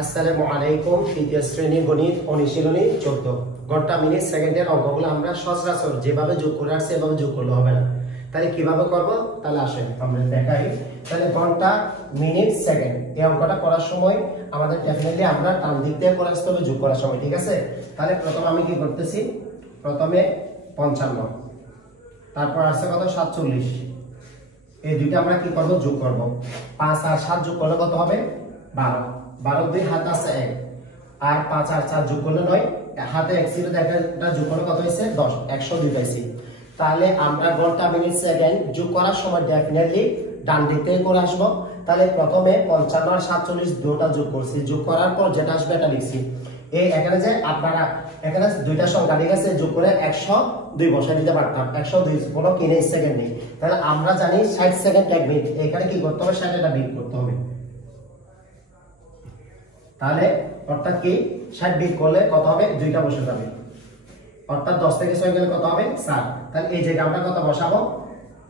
আসসালামু আলাইকুম। তৃতীয় শ্রেণী গণিত অনুশীলনী 14 ঘন্টা মিনিট সেকেন্ডের অঙ্কগুলো আমরা সচরাচর যেভাবে যোগ করে আসছে এভাবে যোগ করলে হবে না। তাহলে কিভাবে করব? তাহলে আসেন আমরা দেখাই। তাহলে ঘন্টা মিনিট সেকেন্ড এই অঙ্কটা করার সময় আমাদের ডেফিনেটলি আমরা ডান দিক থেকে করে আসতে হবে যোগ করার সময়, ঠিক আছে? তাহলে প্রথমে আমি কি করতেছি, প্রথমে 55, তারপর আসছে কত 47, এই দুইটা আমরা কি করব? যোগ করব। 5 আর 7 যোগ করলে কত হবে? 12। 12 দুই হাত আছে 1, আর 5 আর 4 যোগ করলে 9, হাতে 1 ছিল, এটা যোগ করলে কত হইছে? 10। 102 পাইছি। তাহলে আমরা ঘন্টা মিনিট সেকেন্ড যোগ করার সময় ডেফিনেটলি ডান দিক থেকে করে আসবো। তাহলে প্রথমে 55 আর 47 দুটো যোগ করছি, যোগ করার পর যেটা আসবে এটা লিখছি। এই এখানে যে আপনারা এখানে দুইটা সংখ্যা ঠিক আছে, যোগ করে 102 বসাই দিতে পারতাম। 102 কোনো কিনে সেকেন্ড নেই। তাহলে আমরা জানি 60 সেকেন্ড 1 মিনিট, এখানে কি করতে হবে? 60 এটা বিয়োগ করতে হবে। তাহলে অর্থাৎ কি 60 বিয়োগ করলে কত হবে? দুইটা বসে যাবে, অর্থাৎ 10 থেকে 6 গেলে কত হবে? 7। তাহলে এই জায়গায় আমরা কত বসাবো?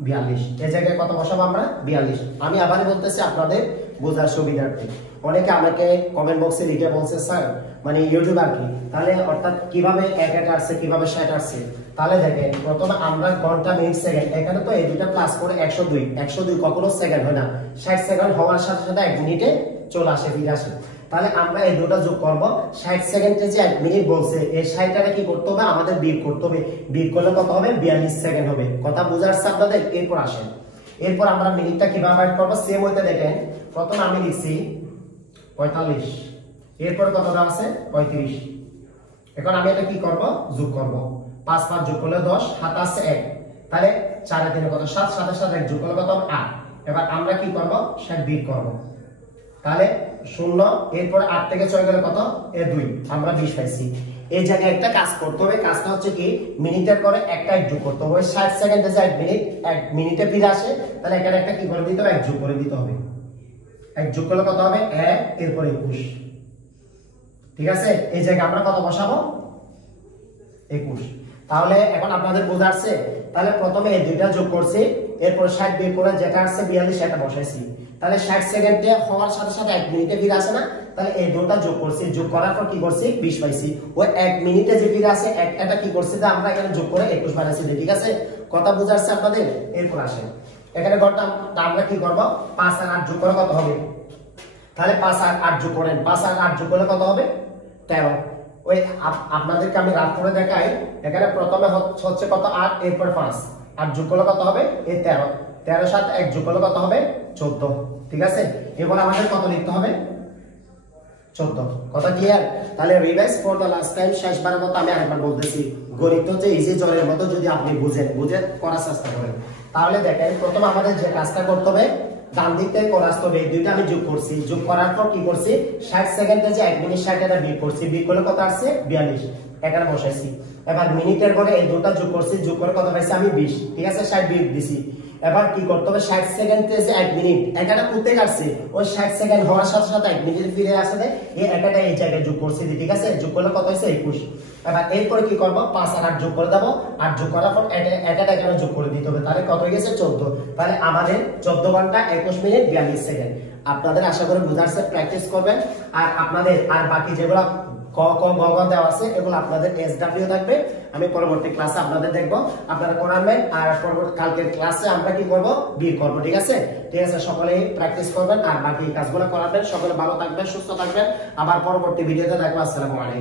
42। এই জায়গায় কত বসাবো আমরা? 42। আমি আবারই বলতেছি আপনাদের বোঝার সুবিধার্থে। অনেকে আমাকে কমেন্ট বক্সে লিখে বলছে স্যার মানে ইউটিউব আর কি, তাহলে অর্থাৎ কিভাবে 1 আসছে, কিভাবে 60 আসছে? তাহলে দেখেন প্রথমে আমরা ঘন্টা মিনিট সেকেন্ড, এখানে তো এই দুটো প্লাস করে 102। 102 কখনো সেকেন্ড হয় না, 60 সেকেন্ড হওয়ার সাথে সাথে 1 মিনিটে চলে আসে, ফিরে আসে। তাহলে আমরা এই দুটো যোগ করব। 60 সেকেন্ডে যে 1 মিনিট বলছে, এই 60টাকে কি করতে হবে? আমাদের বিয়োগ করতে হবে। বিয়োগ করলে কত হবে? 42 সেকেন্ড হবে। কথা বুঝা আসছে আপনাদের? এরপর আসেন, এরপর আমরা মিনিটটা কিভাবে বের করব? সেম হইতে দেখেন প্রথমে আমি লিখছি 45, এরপর কত দেওয়া আছে? 35। এখন আমি এটা কি করব? যোগ করব। 5 5 যোগ করলে 10, হাত আছে 1, তাহলে 4 এর 3 কত? 7, 7 এর সাথে 1 যোগ করলে কত হবে? 8। এবার আমরা কি করব? 60 বিয়োগ করব। তাহলে 0, এরপর 8 থেকে 6 গেলে কত? 2, আমরা 20 পাইছি। এই জায়গায় একটা কাজ করতে হবে, কাজটা হচ্ছে কি মিনিটের করে একটা যোগ করতে হবে। 60 সেকেন্ডে যে 1 মিনিট 1 মিনিটে ফিরে আসে, তাহলে এখানে একটা কি করে দিতে হবে? 1 যোগ করে দিতে হবে। 1 যোগ করলে কত হবে? 1, এরপর 21। ঠিক আছে, এই জায়গায় আমরা কত বসাবো? 21। তাহলে এখন আপনাদের বোঝা আসছে? তাহলে প্রথমে এই দুইটা যোগ করছি, এরপর 60 বিয়োগ করে যেটা আসছে 42 সেটা বসাইছি। তাহলে 60 সেকেন্ডে হওয়ার সাথে সাথে 1 মিনিটে ফিরে আসে না? তাহলে এই দুটো যোগ করছি, যোগ করার পর কি করছি? 20 পাইছি। ওই 1 মিনিটে যে ফিরে আসে এটা কি করছি? যে আমরা এখানে যোগ করে 21 বানাইছি। ঠিক আছে, কথা বুঝা আসছে আপনাদের? এরপর আসেন এখানে ঘরটা আমরা কি করব? 5 আর 8 যোগ করে কত হবে? তাহলে 5 আর 8 যোগ করেন। 5 আর 8 যোগ করলে কত হবে? 13। ওই আপনাদেরকে আমি রাত করে দেখাই। এখানে প্রথমে হচ্ছে কত? 8, এরপর 5, 8 যোগ করলে কত হবে? এই 13। 13 সাথে 1 যোগ করলে কত হবে? 14। ঠিক আছে, এবার আমাদের কত লিখতে হবে? 14। কথা ক্লিয়ার? তাহলে revise for the last time, শেষবারের মতো আমি আরেকবার বলতেছি। গণিত হচ্ছে ইজি জলের মতো, যদি আপনি বুঝে করার চেষ্টা করেন। তাহলে দেখেন প্রথমে আমাদের যে কাজটা করতে হবে, ডান দিক থেকে করে আসতে হবে। এই দুইটা আমি যোগ করছি, যোগ করার পর কি করছি? 60 সেকেন্ডে যে 1 মিনিট 60 এটা বিয়োগ করছি, বিয়োগ করলে কত আসছে? 42, এখানে বসাইছি। এবার মিনিটের পরে এই দুটো যোগ করছি, যোগ করে কত পাইছি আমি? 20। ঠিক আছে, 60 বিয়োগ দিছি। এবার কি করতে হবে? 60 সেকেন্ডে যে 1 মিনিট এখানে উঠতে আসছে, ওই 60 সেকেন্ড হওয়ার সাথে সাথে 1 মিনিট ফিরে আসে, এই একটা এই জায়গায় যোগ করছি। ঠিক আছে, যোগ করলে কত হইছে? 21। এবার এরপরে কি করব? 5 আর 8 যোগ করে দেব। 8 যোগ করার পর এটা এখানে যোগ করে দিতে হবে। তাহলে কত হয়ে গেছে? 14। তাহলে আমাদের 14 ঘন্টা 21 মিনিট 42 সেকেন্ড। আপনাদের আশা করি বুঝাচ্ছে, প্র্যাকটিস করবেন। আর আপনাদের আর বাকি যেগুলো ক ক গ গ দেওয়া আছে এগুলো আপনাদের SW থাকবে। আমি পরবর্তী ক্লাসে আপনাদের দেখবো, আপনারা করাবেন। আর পরবর্তী কালকের ক্লাসে আমরা কি করব? বিয়ে করব। ঠিক আছে, ঠিক আছে, সকলেই প্র্যাকটিস করবেন আর বাকি কাজগুলো করাবেন। সকলে ভালো থাকবেন, সুস্থ থাকবেন। আবার পরবর্তী ভিডিওতে দেখবো। আসসালামু আলাইকুম।